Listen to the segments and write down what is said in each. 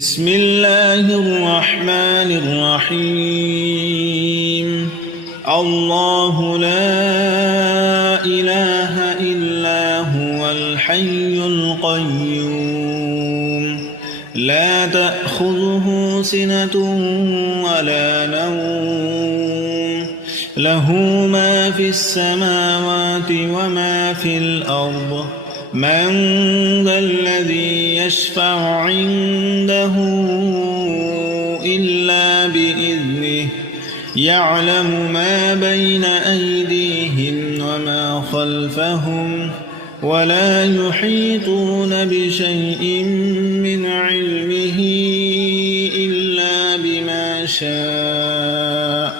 بسم الله الرحمن الرحيم. الله لا إله إلا هو الحي القيوم لا تأخذه سنة ولا نوم له ما في السماوات وما في الأرض من ذا الذي يشفع عنده إلا بإذنه يعلم ما بين أيديهم وما خلفهم ولا يحيطون بشيء من علمه إلا بما شاء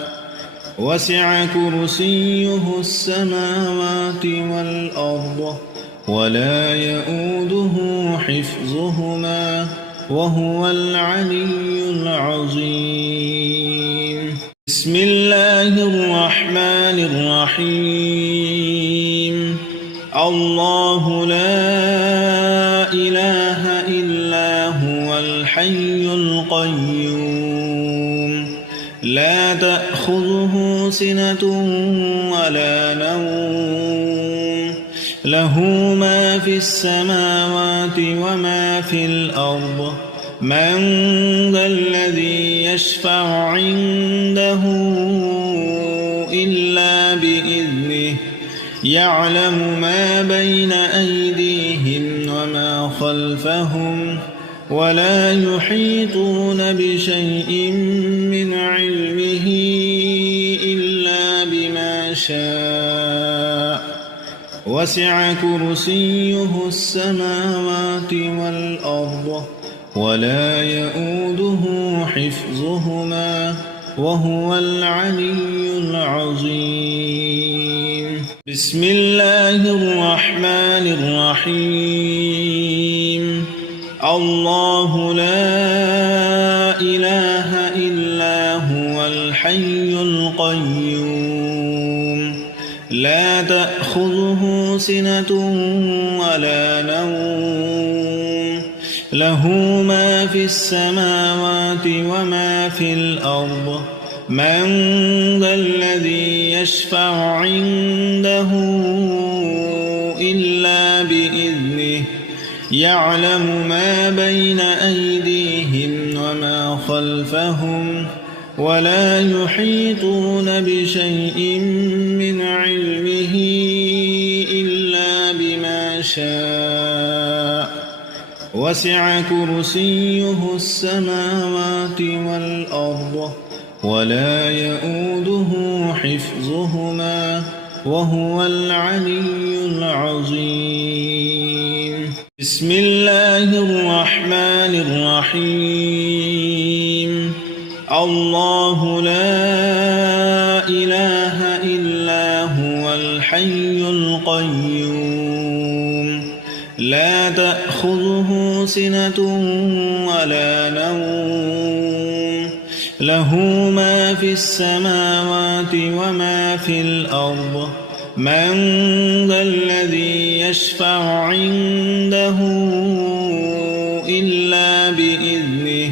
وسع كرسيه السماوات والأرض ولا يؤوده حفظهما وهو العلي العظيم. بسم الله الرحمن الرحيم. الله لا إله إلا هو الحي القيوم لا تأخذه سنة ولا نوم له ما في السماوات وما في الأرض من ذا الذي يشفع عنده إلا بإذنه يعلم ما بين أيديهم وما خلفهم ولا يحيطون بشيء من علمه إلا بما شاء وسع كرسيه السماوات والأرض ولا يؤوده حفظهما وهو العلي العظيم. بسم الله الرحمن الرحيم. الله لا إله إلا هو الحي القيوم لا تأخذه سنة ولا نوم له ما في السماوات وما في الأرض من ذا الذي يشفع عنده إلا بإذنه يعلم ما بين أيديهم وما خلفهم ولا يحيطون بشيء من علمه إلا بما شاء وسع كرسيه السماوات والأرض ولا يؤوده حفظهما وهو العلي العظيم. بسم الله الرحمن الرحيم. الله لا إله إلا هو الحي القيوم لا تأخذه سنة ولا نوم له ما في السماوات وما في الأرض من ذا الذي يشفع عنده إلا بإذنه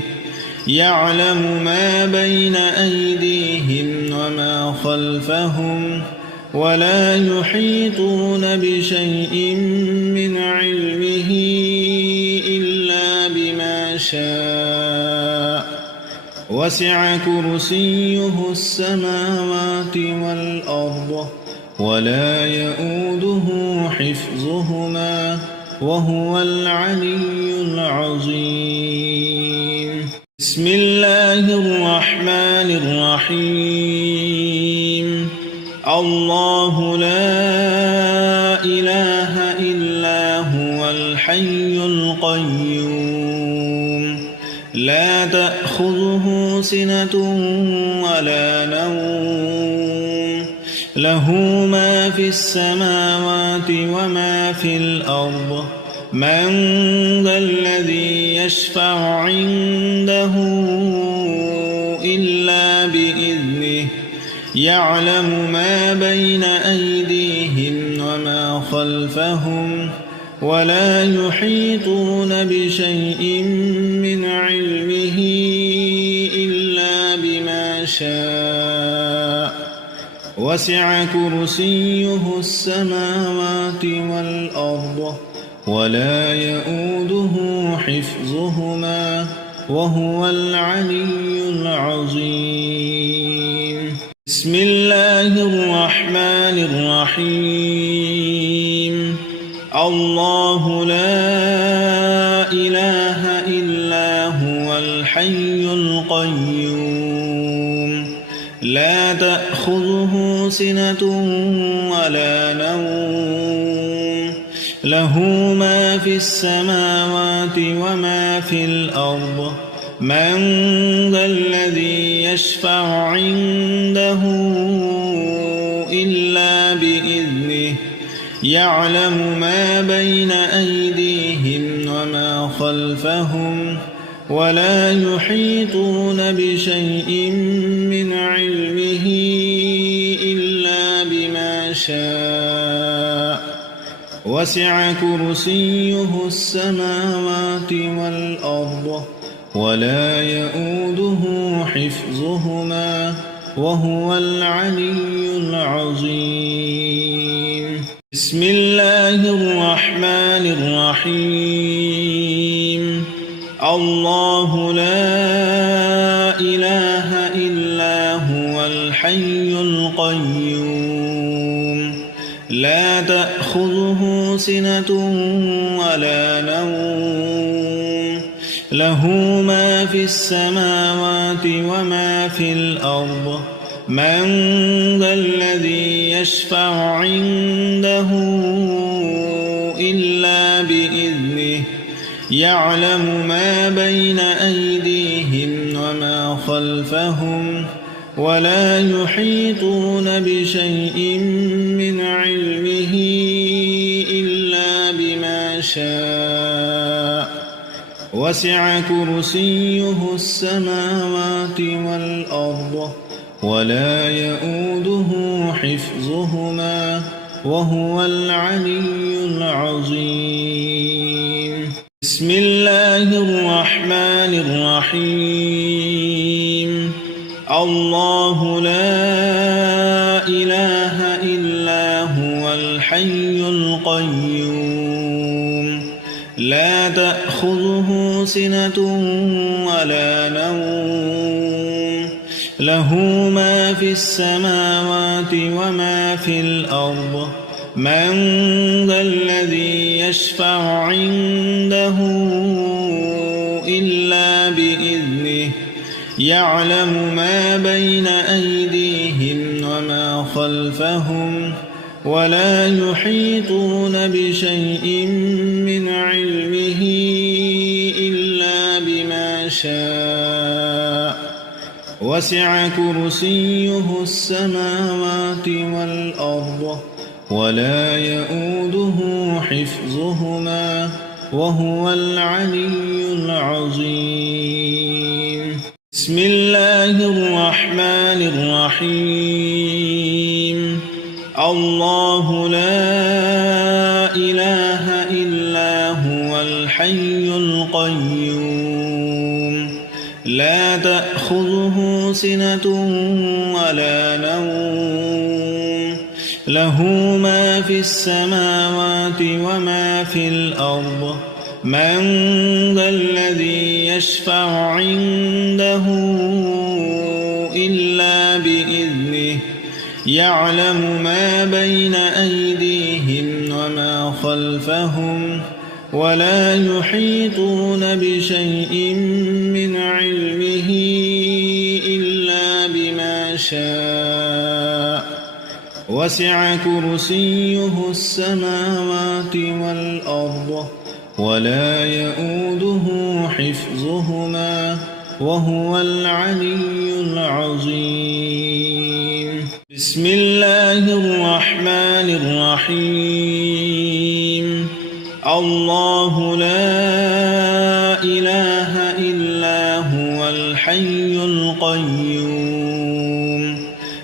يعلم ما بين أيديهم وما خلفهم ولا يحيطون بشيء من علمه إلا بما شاء وسع كرسيه السماوات والأرض ولا يؤوده حفظهما وهو العلي العظيم. بسم الله الرحمن الرحيم. الله لا إله إلا هو الحي القيوم لا تأخذه سنة ولا نوم له ما في السماوات وما في الأرض من ذا الذي يشفع عنده إلا بإذنه يعلم ما بين أيديهم وما خلفهم ولا يحيطون بشيء من علمه علمه إلا بما شاء وسع كرسيه السماوات والأرض ولا يؤوده حفظهما وهو العلي العظيم. بسم الله الرحمن الرحيم. الله لا إله إلا هو الحي القيوم لا تأخذه سنة ولا نوم له ما في السماوات وما في الأرض من ذا الذي يشفع عنده إلا بإذنه يعلم ما بين أيديهم وما خلفهم ولا يحيطون بشيء من علمه إلا بما شاء وسع كرسيه السماوات والأرض ولا يؤوده حفظهما وهو العلي العظيم. بسم الله الرحمن الرحيم. الله لا إله إلا هو الحي القيوم لا تأخذه سنة ولا نوم له ما في السماوات وما في الأرض من ذا الذي يشفع عنده إلا بإذنه يعلم ما بين أيديهم وما خلفهم ولا يحيطون بشيء من علمه إلا بما شاء وسع كرسيه السماوات والأرض ولا يؤوده حفظهما وهو العلي العظيم. بسم الله الرحمن الرحيم. الله لا إله إلا هو الحي القيوم لا تأخذه سنة ولا نوم له ما في السماوات وما في الأرض من ذا الذي يشفع عنده إلا بإذنه يعلم ما بين أيديهم وما خلفهم ولا يحيطون بشيء من علمه إلا بما شاء وسع كرسيه السماوات والأرض ولا يؤوده حفظهما وهو العلي العظيم. بسم الله الرحمن الرحيم. الله لا إله إلا هو الحي القيوم لا تأخذه سنة ولا نوم له ما في السماوات وما في الأرض من ذا الذي يشفع عنده إلا بإذنه يعلم ما بين أيديهم وما خلفهم ولا يحيطون بشيء من علمه إلا بما شاء وسع كرسيه السماوات والأرض ولا يؤوده حفظهما وهو العلي العظيم. بسم الله الرحمن الرحيم. الله لا إله إلا هو الحي القيوم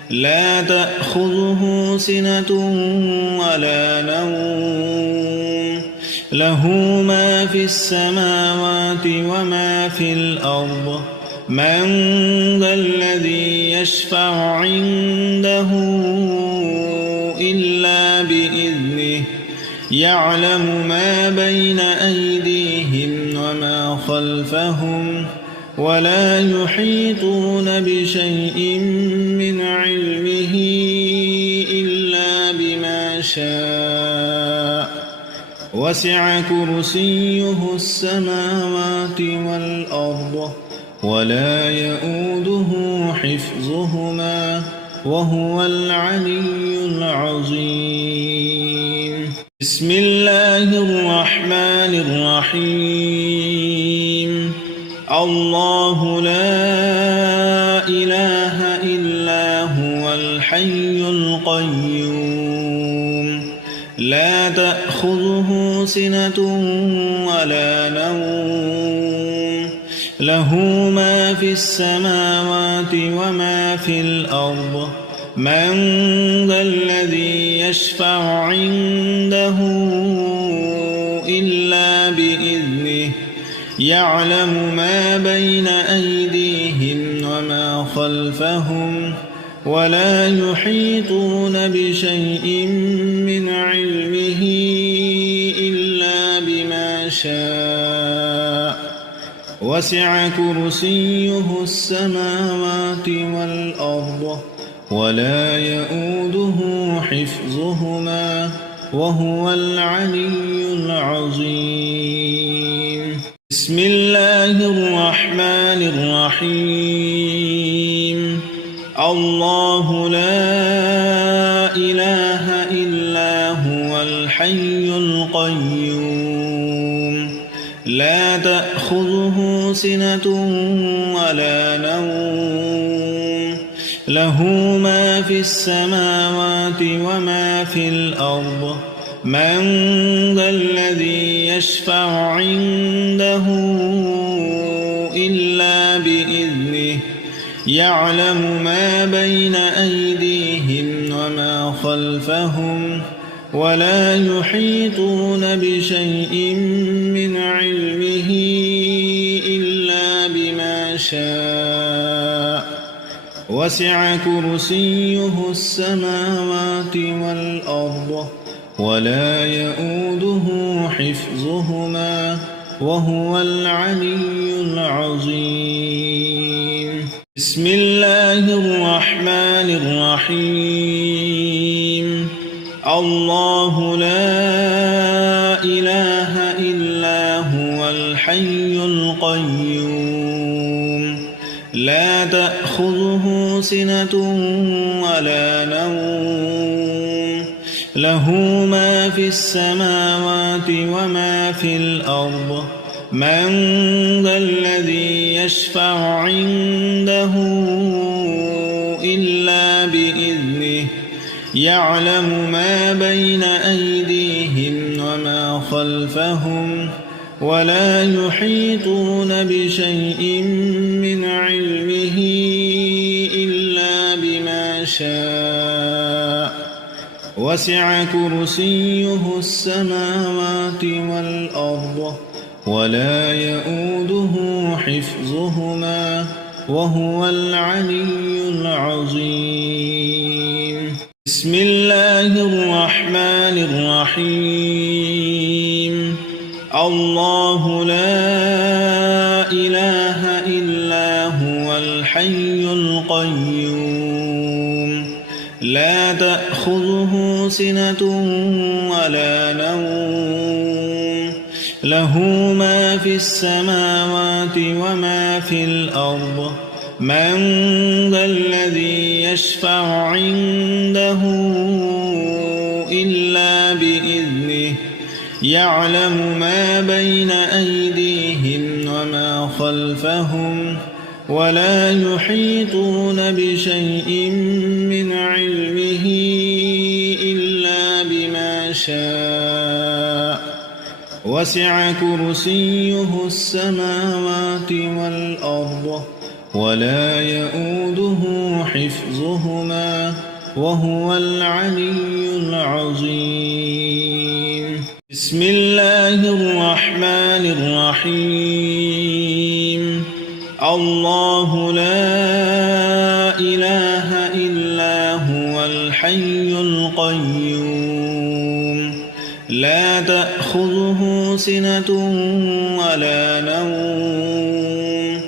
لا تأخذه سنة ولا نوم له ما في السماوات وما في الأرض من ذا الذي يشفع عنده إلا بإذنه يعلم ما بين أيديهم وما خلفهم ولا يحيطون بشيء من علمه إلا بما شاء وسع كرسيه السماوات والأرض ولا يؤوده حفظهما وهو العلي العظيم. بسم الله الرحمن الرحيم. الله لا إله إلا هو الحي القيوم لا تأخذه سنة ولا نوم له ما في السماوات وما في الأرض من ذا الذي يشفع عنده إلا بإذنه يعلم ما بين أيديهم وما خلفهم ولا يحيطون بشيء من علمه إلا بما شاء وسع كرسيه السماوات والأرض ولا يؤوده حفظهما وهو العلي العظيم. بسم الله الرحمن الرحيم. الله لا إله إلا هو الحي القيوم لا تأخذه سنة ولا نوم له ما في السماوات وما في الأرض من ذا الذي يشفع عنده إلا بإذنه يعلم ما بين أيديهم وما خلفهم ولا يحيطون بشيء من علمه إلا بما شاء وسع كرسيه السماوات والأرض ولا يؤوده حفظهما وهو العلي العظيم. بسم الله الرحمن الرحيم. الله لا إله إلا هو الحي القيوم لا تأخذه سنة ولا نوم له ما في السماوات وما في الأرض من ذا الذي يشفع عنده إلا بإذنه يعلم ما بين أيديهم وما خلفهم ولا يحيطون بشيء من علمه إلا بما شاء وسع كرسيه السماوات والأرض ولا يؤوده حفظهما وهو العلي العظيم. بسم الله الرحمن الرحيم. الله لا إله إلا هو الحي القيوم لا تأخذه سنة ولا نوم له ما في السماوات وما في الأرض من ذا الذي يشفع عنده إلا بإذنه يعلم ما بين أيديهم وما خلفهم ولا يحيطون بشيء من علمه إلا بما شاء وسع كرسيه السماوات والأرض ولا يؤوده حفظهما وهو العلي العظيم. بسم الله الرحمن الرحيم الله لا إله إلا هو الحي القيوم لا تأخذه سنة ولا نوم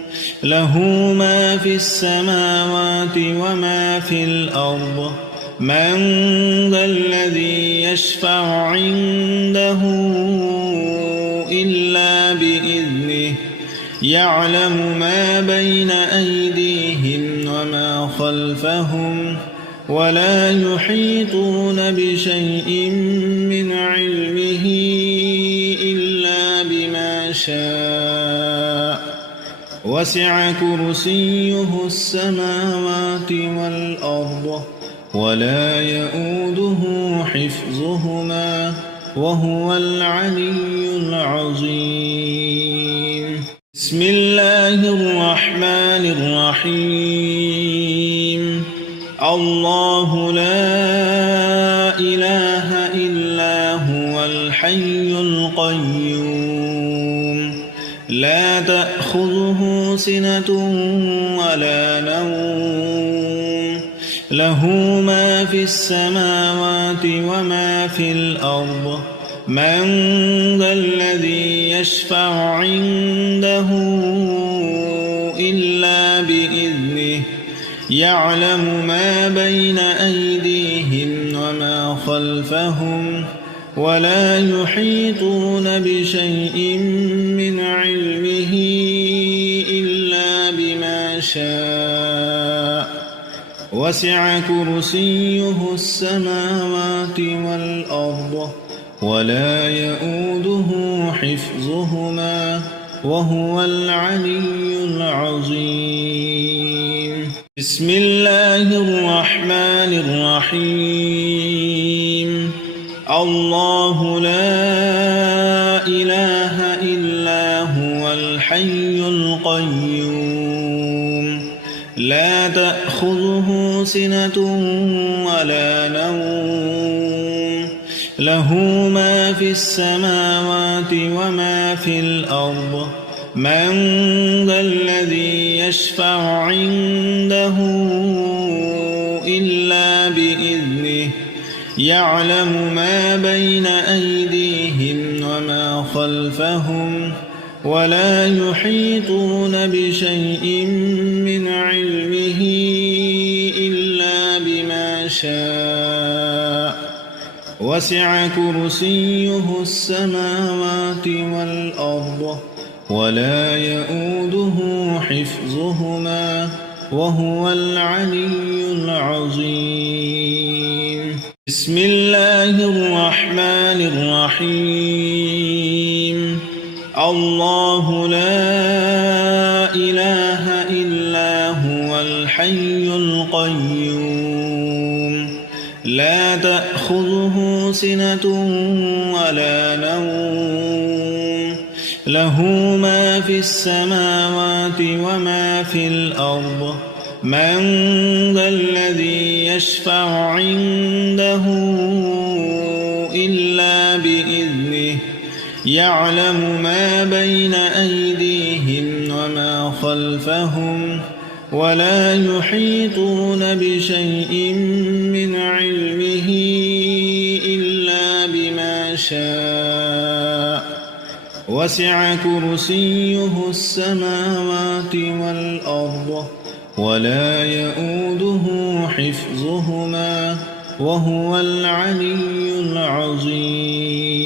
له ما في السماوات وما في الأرض من ذا الذي يشفع عنده إلا بإذنه يعلم ما بين أيديهم وما خلفهم ولا يحيطون بشيء من علمه إلا بما شاء وسع كرسيه السماوات والأرض ولا يؤوده حفظهما وهو العلي العظيم بسم الله الرحمن الرحيم الله لا إله إلا هو الحي القيوم لا تأخذه سنة ولا نوم له ما في السماوات وما في الأرض من ذا الذي يشفع عنده إلا بإذنه يعلم ما بين أيديهم وما خلفهم ولا يحيطون بشيء من علمه إلا بما شاء وسع كرسيه السماوات والأرض ولا يؤوده حفظهما وهو العلي العظيم بسم الله الرحمن الرحيم الله لا إله إلا هو الحي القيوم لا تأخذه سنة ولا نوم له ما في السماوات وما في الأرض من ذا الذي يشفع عنده إلا بإذنه يعلم ما بين أيديهم وما خلفهم ولا يحيطون بشيء من علمه إلا بما شاء وسع كرسيه السماوات والأرض ولا يؤوده حفظهما وهو العلي العظيم بسم الله الرحمن الرحيم الله لا إله إلا هو الحي القيوم لا تأخذه سنة ولا نوم له ما في السماوات وما في الأرض من ذا الذي يشفع عنده إلا بإذنه يعلم ما بين أيديهم وما خلفهم ولا يحيطون بشيء من علمه إلا بما شاء وسع كرسيه السماوات والأرض ولا يؤوده حفظهما وهو العلي العظيم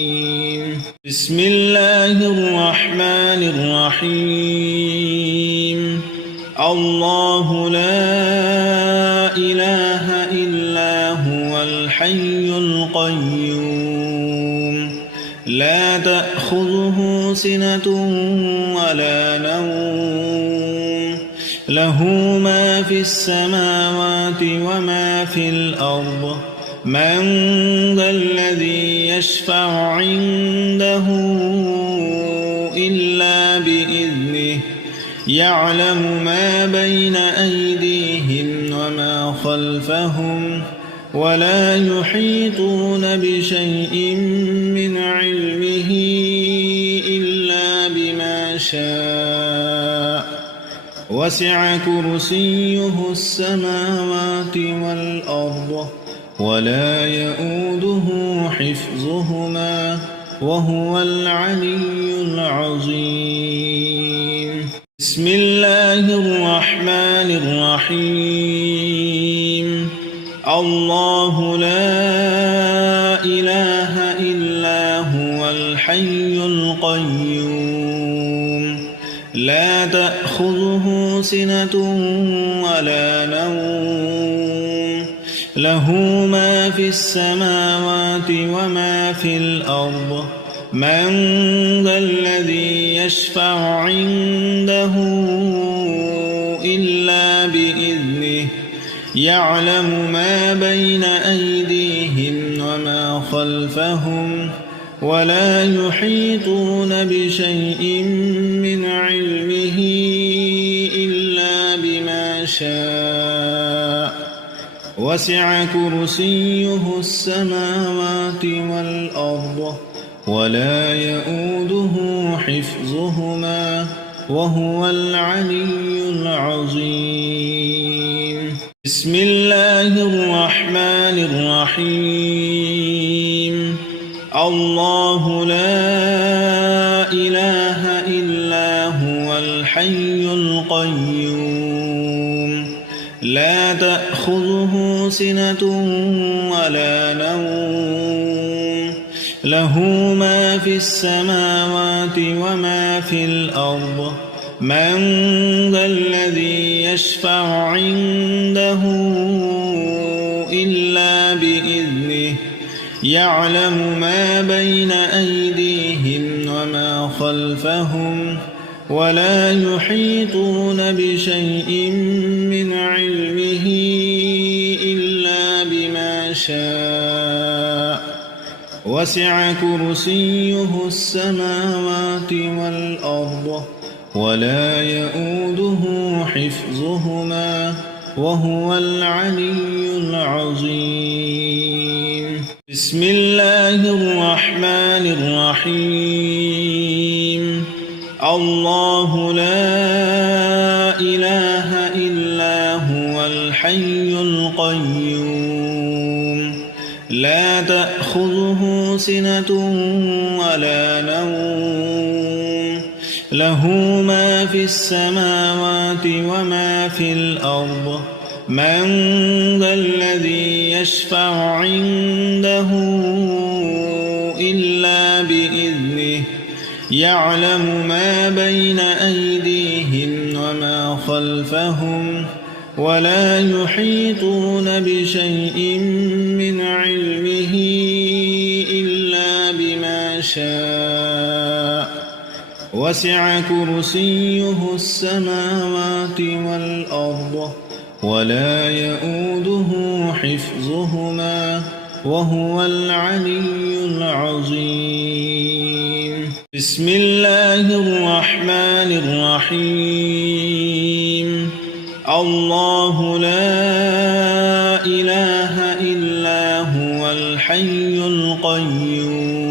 بسم الله الرحمن الرحيم الله لا إله إلا هو الحي القيوم لا تأخذه سنة ولا نوم له ما في السماوات وما في الأرض من ذا الذي يشفع عنده إلا بإذنه يعلم ما بين أيديهم وما خلفهم ولا يحيطون بشيء من علمه إلا بما شاء وسع كرسيه السماوات والأرض ولا يؤوده حفظهما وهو العلي العظيم. بسم الله الرحمن الرحيم. الله لا إله إلا هو الحي القيوم لا تأخذه سنة ولا نوم له ما في السماوات وما في الأرض من ذا الذي يشفع عنده إلا بإذنه يعلم ما بين أيديهم وما خلفهم ولا يحيطون بشيء من علمه إلا بما شاء وسع كرسيه السماوات والأرض ولا يؤوده حفظهما وهو العلي العظيم. بسم الله الرحمن الرحيم. الله لا إله إلا هو الحي القيوم لا تأخذه سنة ولا نوم له ما في السماوات وما في الأرض من ذا الذي يشفع عنده إلا بإذنه يعلم ما بين أيديهم وما خلفهم ولا يحيطون بشيء من علمه إلا بما شاء وسع كرسيه السماوات والأرض ولا يؤوده حفظهما وهو العلي العظيم. بسم الله الرحمن الرحيم. الله لا إله إلا هو الحي القيوم لا تأخذه سنة ولا نوم له ما في السماوات وما في الأرض من ذا الذي يشفع عنده إلا بإذنه يعلم ما بين أيديهم وما خلفهم ولا يحيطون بشيء من علمه إلا بما شاء وسع كرسيه السماوات والأرض ولا يؤوده حفظهما وهو العلي العظيم. بسم الله الرحمن الرحيم. الله لا إله إلا هو الحي القيوم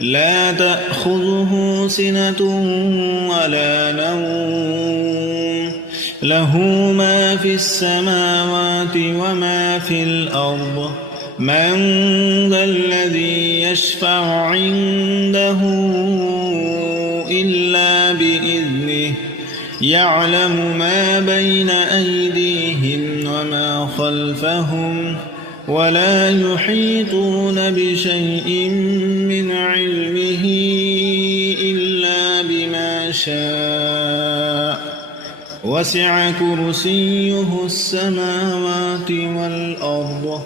لا تأخذه سنة ولا نوم له ما في السماوات وما في الأرض من ذا الذي يشفع عنده إلا بإذنه يعلم ما بين أيديهم وما خلفهم ولا يحيطون بشيء من علمه إلا بما شاء وسع كرسيه السماوات والأرض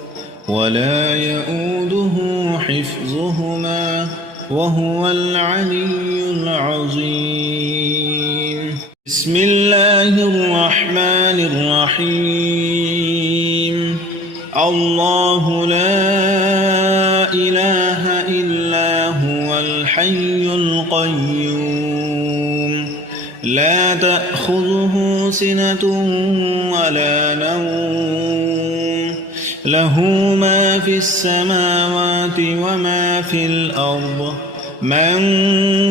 ولا يؤوده حفظهما وهو العلي العظيم. بسم الله الرحمن الرحيم. الله لا إله إلا هو الحي القيوم لا تأخذه سنة ولا نوم له ما في السماوات وما في الأرض من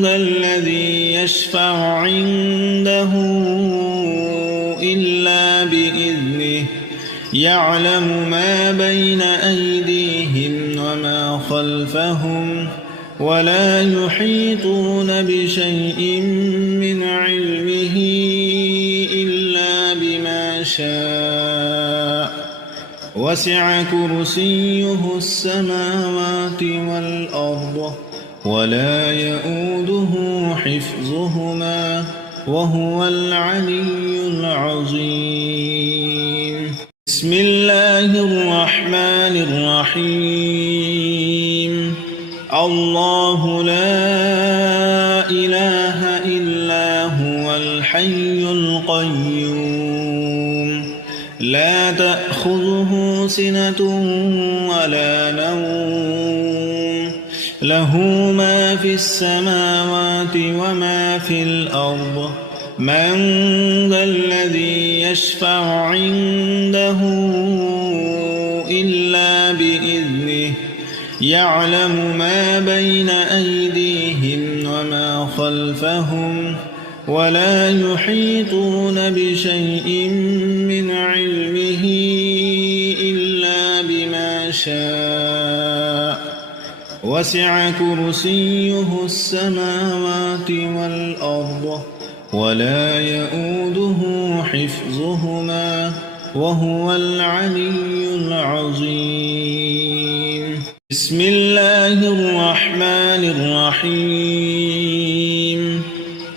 ذا الذي يشفع عنده إلا بإذنه يعلم ما بين أيديهم وما خلفهم ولا يحيطون بشيء من علمه إلا بما شاء وسع كرسيه السماوات والأرض ولا يؤوده حفظهما وهو العلي العظيم. بسم الله الرحمن الرحيم. الله لا إله إلا هو الحي القيوم لا تأخذه سنة ولا نوم له ما في السماوات وما في الأرض من ذا الذي يشفع عنده إلا بإذنه يعلم ما بين أيديهم وما خلفهم ولا يحيطون بشيء من علمه إلا بما شاء وسع كرسيه السماوات والأرض ولا يؤوده حفظهما وهو العلي العظيم. بسم الله الرحمن الرحيم.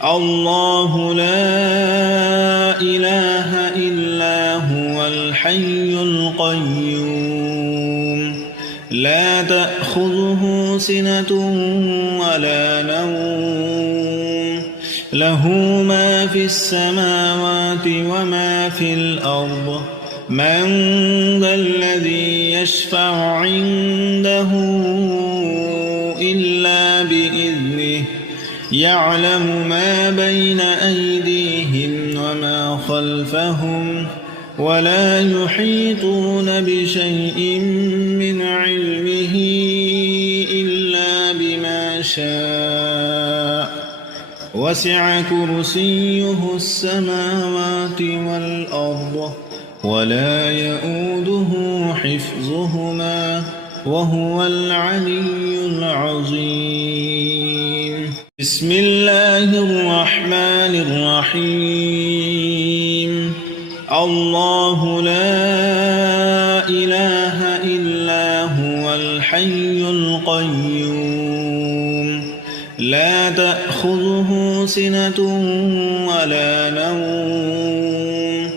الله لا إله إلا هو الحي القيوم لا تأخذه سنة ولا نوم له ما في السماوات وما في الأرض من ذا الذي يشفع عنده إلا بإذنه يعلم ما بين أيديهم وما خلفهم ولا يحيطون بشيء من علمه إلا بما شاء وسع كرسيه السماوات والأرض ولا يؤوده حفظهما وهو العلي العظيم. بسم الله الرحمن الرحيم. الله لا إله إلا هو الحي القيوم لا تأخذه سنة ولا نوم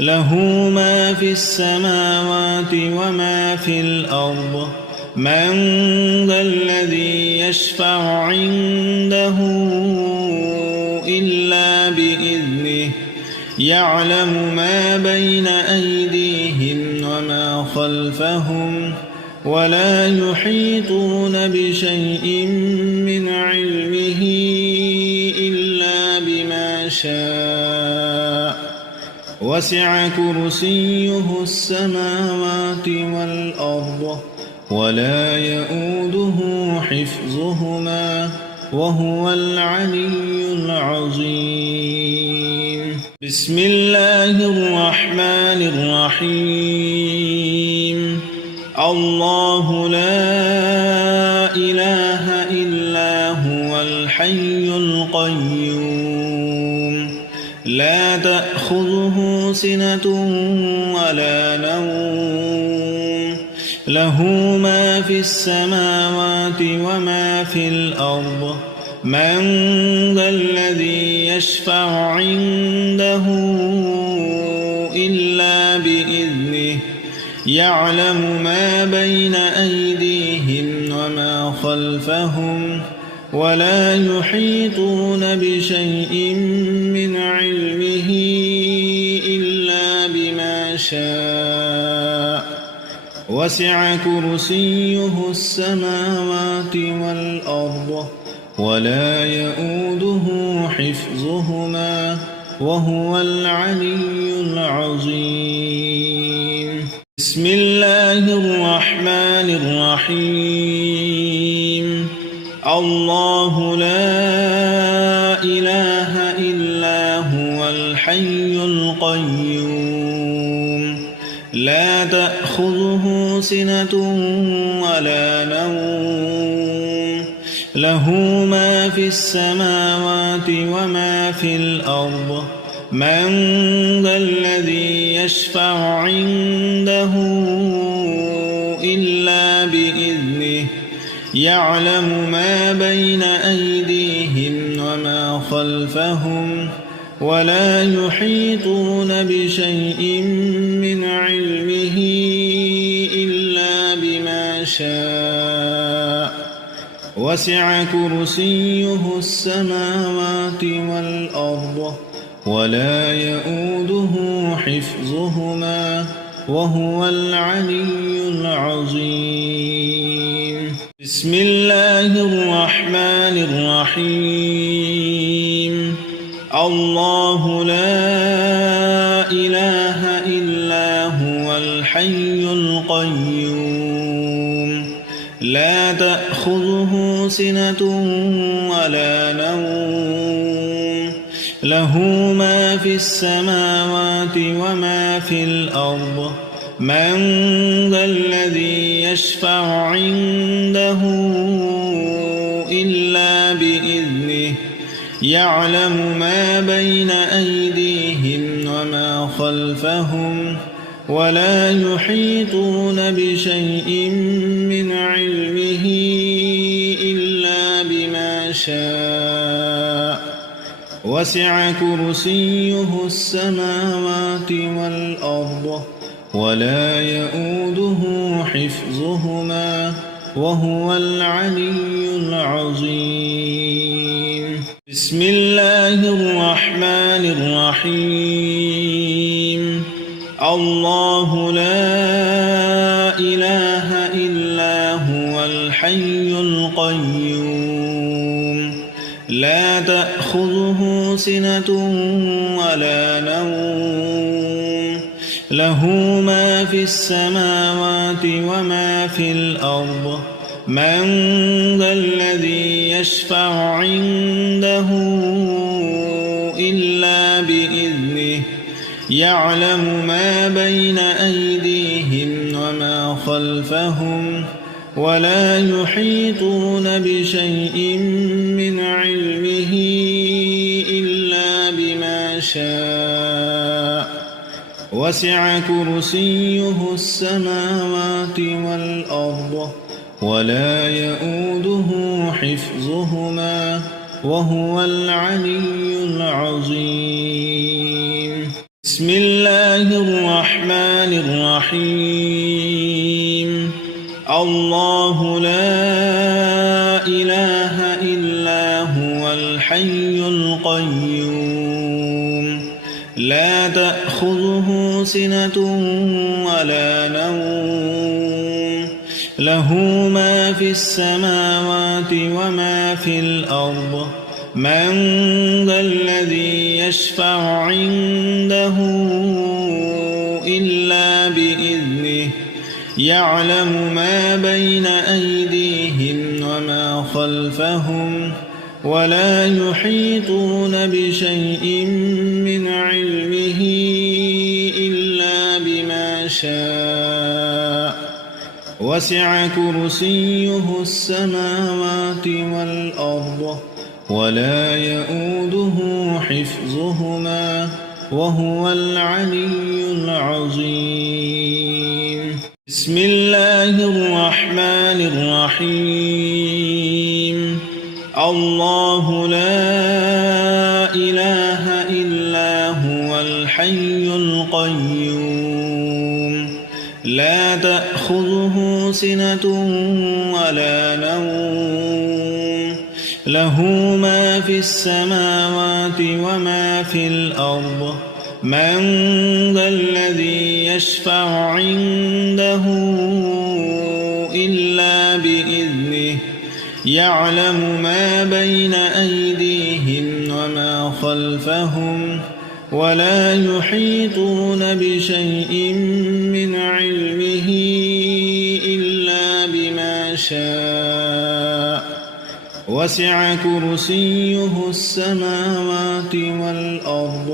له ما في السماوات وما في الأرض من ذا الذي يشفع عنده إلا بإذنه يعلم ما بين أيديهم وما خلفهم ولا يحيطون بشيء من علمه إلا بما شاء وسع كرسيه السماوات والأرض ولا يؤوده حفظهما وهو العلي العظيم. بسم الله الرحمن الرحيم. الله لا إله إلا هو الحي القيوم لا تأخذه سنة ولا نوم له ما في السماوات وما في الأرض من ذا الذي يشفع عنده إلا بإذنه يعلم ما بين أيديهم وما خلفهم ولا يحيطون بشيء من علمه إلا بما شاء وسع كرسيه السماوات والأرض ولا يؤوده حفظهما وهو العلي العظيم. بسم بسم الله الرحمن الرحيم الله لا إله إلا هو الحي القيوم لا تأخذه سنة ولا نوم له ما في السماوات وما في الأرض من ذا الذي يشفع عنده إلا بإذنه يعلم ما بين أيديهم وما خلفهم ولا يحيطون بشيء من علمه إلا بما شاء وسع كرسيه السماوات والأرض ولا يؤوده حفظهما وهو العلي العظيم بسم الله الرحمن الرحيم الله لا إله إلا هو الحي القيوم لا تأخذه سنة ولا نوم له ما في السماوات وما في الأرض من ذا الذي يشفع عنده إلا بإذنه يعلم ما بين أيديهم وما خلفهم ولا يحيطون بشيء من علمه إلا بما شاء وسع كرسيه السماوات والأرض ولا يؤوده حفظهما وهو العلي العظيم بسم الله الرحمن الرحيم الله لا إله إلا هو الحي القيوم لا تأخذه سنة ولا نوم له ما في السماوات وما في الأرض من ذا الذي يشفع عنده إلا بإذنه يعلم ما بين أيديهم وما خلفهم ولا يحيطون بشيء من علمه إلا بما شاء وسع كرسيه السماوات والأرض ولا يؤوده حفظهما وهو العلي العظيم بسم الله الرحمن الرحيم الله لا إله إلا هو الحي القيوم لا تأخذه سنة ولا نوم له ما في السماوات وما في الأرض من ذا الذي يشفع عنده إلا بإذنه يعلم ما بين أيديهم وما خلفهم ولا يحيطون بشيء من علمه إلا بما شاء وسع كرسيه السماوات والأرض ولا يؤوده حفظهما وهو العلي العظيم بسم الله الرحمن الرحيم الله لا إله إلا هو الحي القيوم لا تأخذه سنة ولا نوم له ما في السماوات وما في الأرض من ذا الذي يشفع عنده إلا بإذنه يعلم ما بين أيديهم وما خلفهم ولا يحيطون بشيء من علمه إلا بما شاء وسع كرسيه السماوات والأرض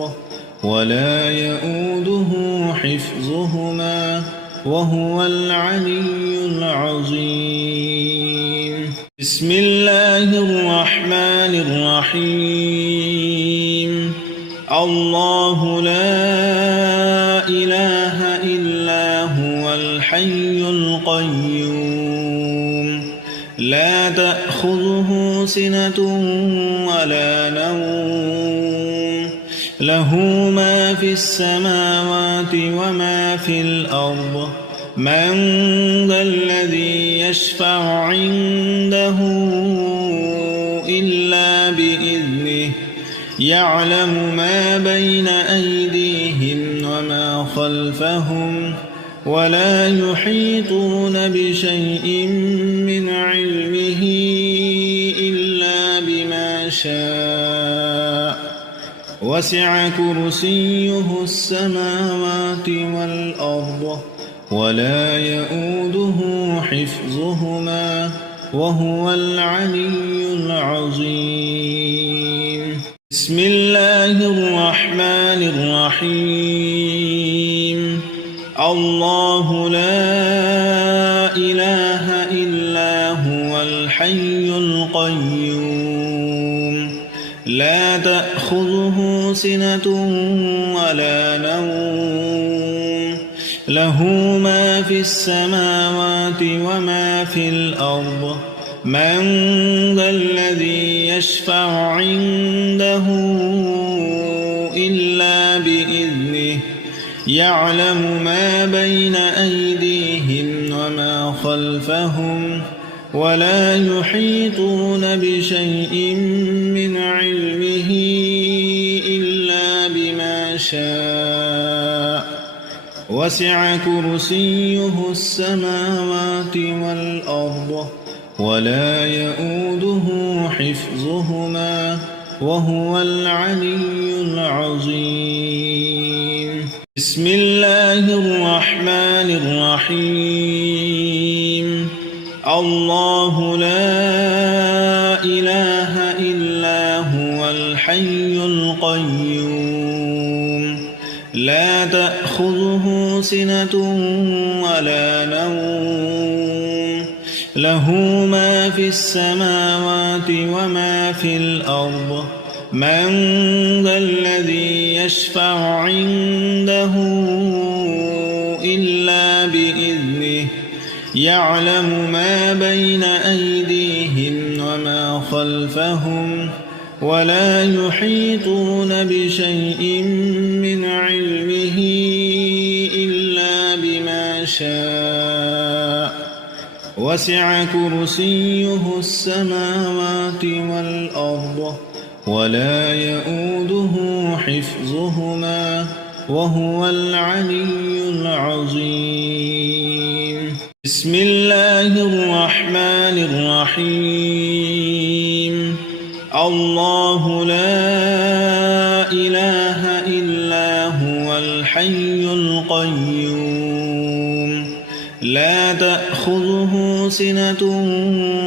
ولا يؤوده حفظهما وهو العلي العظيم. بسم الله الرحمن الرحيم. الله لا إله إلا هو الحي القيوم لا تأخذه سنة ولا نوم له ما في السماوات وما في الأرض من ذا الذي يشفع عنده إلا بإذنه يعلم ما بين أيديهم وما خلفهم ولا يحيطون بشيء من علمه إلا بما شاء وسع كرسيه السماوات والأرض ولا يؤوده حفظهما وهو العلي العظيم. بسم الله الرحمن الرحيم. الله لا إله إلا هو الحي القيوم لا تأخذه سنة ولا نوم له ما في السماوات وما في الأرض من ذا الذي يشفع عنده إلا بإذنه يعلم ما بين أيديهم وما خلفهم ولا يحيطون بشيء من علمه إلا بما شاء وسع كرسيه السماوات والأرض ولا يؤوده حفظهما وهو العلي العظيم. بسم الله الرحمن الرحيم. الله لا إله إلا هو الحي القيوم لا تأخذه سنة ولا نوم له ما في السماوات وما في الأرض من ذا الذي يشفع عنده إلا بإذنه يعلم ما بين أيديهم وما خلفهم ولا يحيطون بشيء من علمه إلا بما شاء وسع كرسيه السماوات والأرض ولا يؤوده حفظهما وهو العلي العظيم. بسم الله الرحمن الرحيم. الله لا إله إلا هو الحي القيوم لا تأخذه سنة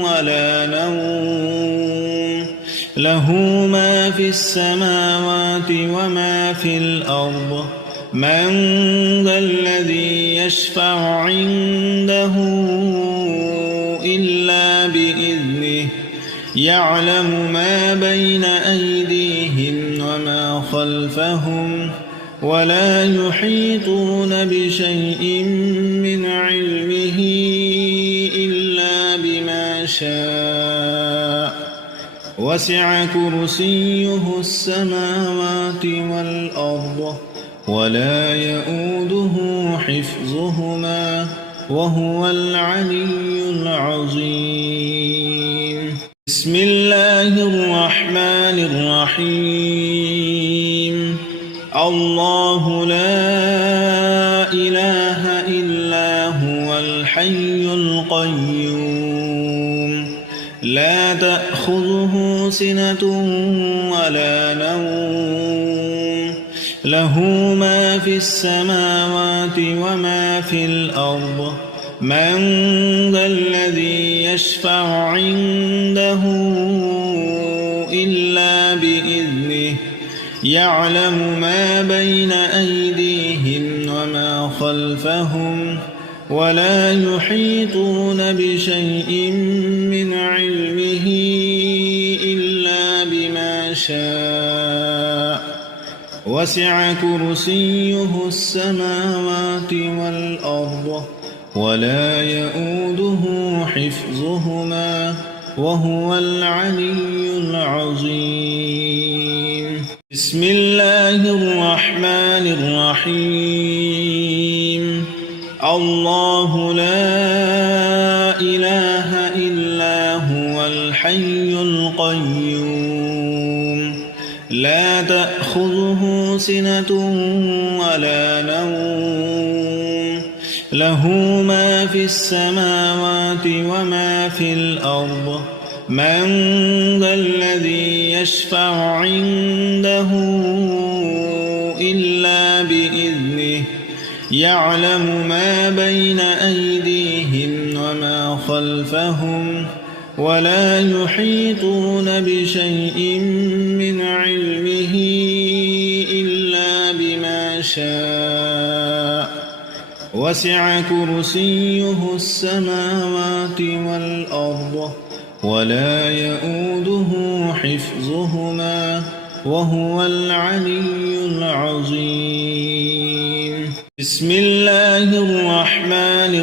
ولا نوم له ما في السماوات وما في الأرض من ذا الذي يشفع عنده إلا بإذنه يعلم ما بين أيديهم وما خلفهم ولا يحيطون بشيء من علمه إلا بما شاء وسع كرسيه السماوات والأرض ولا يؤوده حفظهما وهو العلي العظيم. بسم الله الرحمن الرحيم. الله لا إله إلا هو الحي القيوم لا تأخذه سنة ولا نوم له ما في السماوات وما في الأرض من ذا الذي يشفع عنده إلا بإذنه يعلم ما بين أيديهم وما خلفهم ولا يحيطون بشيء من علمه إلا بما شاء وسع كرسيه السماوات والأرض ولا يؤوده حفظهما وهو العلي العظيم. بسم الله الرحمن الرحيم. الله لا إله إلا هو الحي القيوم لا تأخذه سنة ولا نوم له ما في السماوات وما في الأرض من ذا الذي يشفع عنده إلا بإذنه يعلم ما بين أيديهم وما خلفهم ولا يحيطون بشيء من علمه إلا بما شاء وسع كرسيه السماوات والأرض ولا يؤوده حفظهما وهو العلي العظيم. بسم الله الرحمن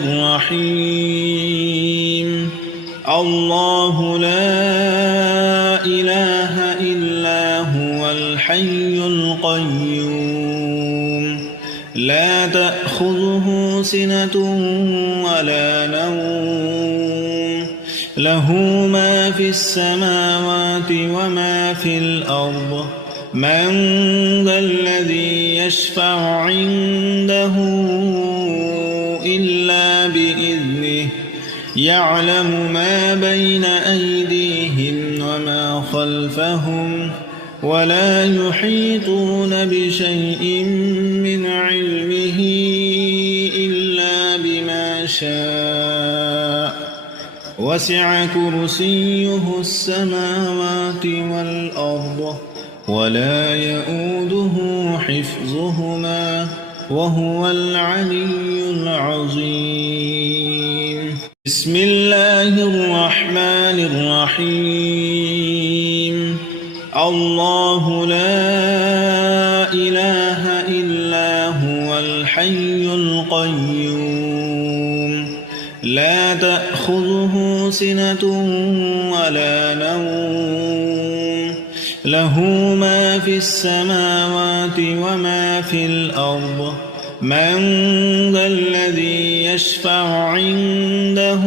الرحيم. الله لا إله إلا هو الحي القيوم لا تأخذه سنة ولا نوم له ما في السماوات وما في الأرض من ذا الذي يشفع عنده إلا بإذنه يعلم ما بين أيديهم وما خلفهم ولا يحيطون بشيء من علمه إلا بما شاء وسع كرسيه السماوات والأرض ولا يؤوده حفظهما وهو العلي العظيم. بسم الله الرحمن الرحيم. الله لا إله إلا هو الحي القيوم لا تأخذه سنة ولا نوم له ما في السماوات وما في الأرض من ذا الذي يشفع عنده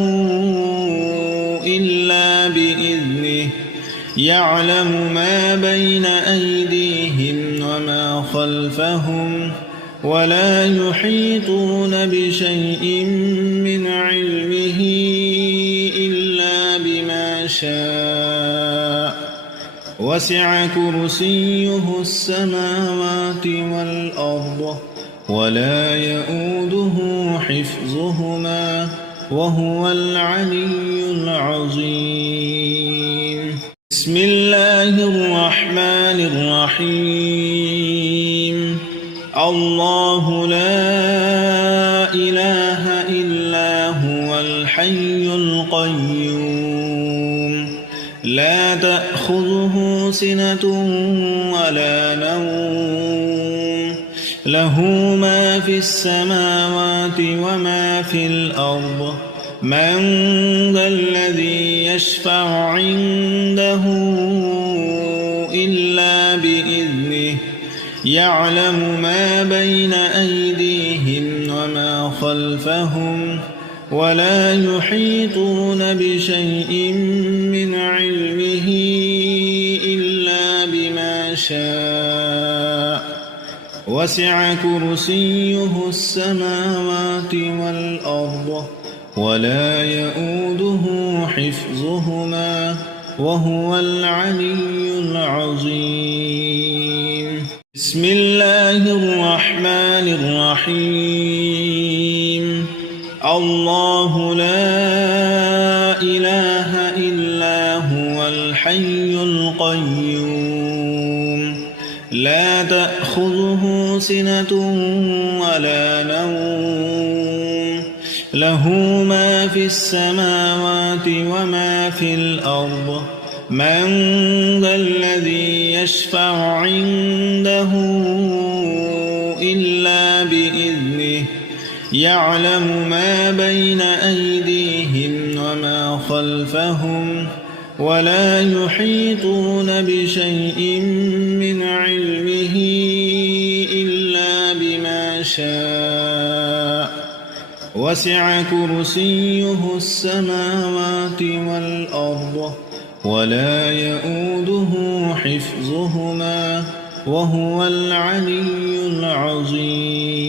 إلا بإذنه يعلم ما بين أيديهم وما خلفهم ولا يحيطون بشيء من علمه إلا بما شاء وسع كرسيه السماوات والأرض ولا يؤوده حفظهما وهو العلي العظيم. بسم الله الرحمن الرحيم. الله لا إله إلا هو الحي القيوم لا تأخذه سنة ولا نوم له ما في السماوات وما في الأرض من ذا الذي يشفع عنده إلا بإذنه يعلم ما بين أيديهم وما خلفهم ولا يحيطون بشيء من علمه إلا بما شاء وسع كرسيه السماوات والأرض ولا يؤوده حفظهما وهو العلي العظيم. بسم الله الرحمن الرحيم الله لا إله إلا هو الحي القيوم لا تأخذه سنة ولا نوم له ما في السماوات وما في الأرض من ذا الذي يشفع عنده إلا بإذنه يعلم ما بين أيديهم وما خلفهم ولا يحيطون بشيء من علمه إلا بما شاء وسع كرسيه السماوات والأرض ولا يؤوده حفظهما وهو العلي العظيم